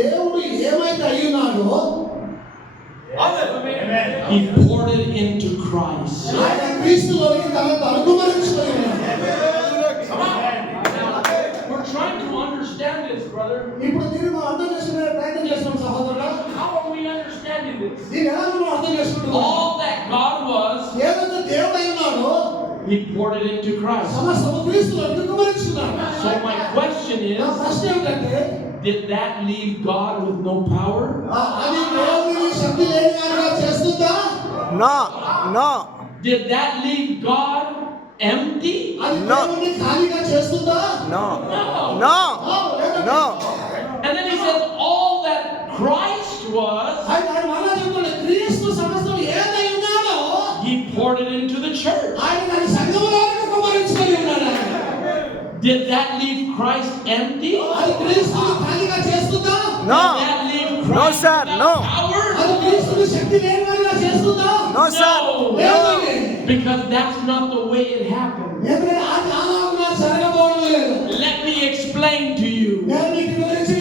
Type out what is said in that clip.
దేవుడు ఏమైతే అయ్యున్నాడో He poured it into Christ. ఆయన క్రీస్తులోకి తనను అనుకుమరించుకొని ఉన్నాడు. We're trying to understand this, brother. ఇప్పుడు దీన్ని మనం అర్థం చేసుకునే ప్రయత్నం చేస్తున్నాం సహోదరుడా. How are we understanding this? దీన్ని ఎలా మనం అర్థం చేసుకుంటున్నాం? All that God was, ఏదైతే దేవుడు అయ్యున్నాడో He poured it into Christ. సమస్తము క్రీస్తులోకి అనుకుమరించుకున్నాడు. So my question నా is, ప్రశ్న ఏమిటంటే did that leave God with no power? అది దేవుని శక్తి లేని వారిగా చేస్తుందా? No. Did that leave God empty? అది No. దేవుని ఖాళీగా చేస్తుందా? No. And then he says, all that Christ was, ఆయన మళ్ళా చెప్తున్నాడు, క్రీస్తు సమస్తం ఏదై ఉన్నాడో He poured it into the church. ఆయన దాని సంఘములోకి కుమ్మరించుకొని ఉన్నాడు ఆయన. Did that leave Christ empty? అది క్రీస్తుని ఖాళీగా చేస్తుందా? No. Did that leave No, Christ sir, without no. power? అది క్రీస్తుని శక్తి లేని వారిగా చేస్తుందా? No, sir. లేదండి. Because that's not the way it happened. ఎందుకంటే అది అలాగునా జరగబోవడం లేదు. Let me explain to you. నేను మీకు వివరించి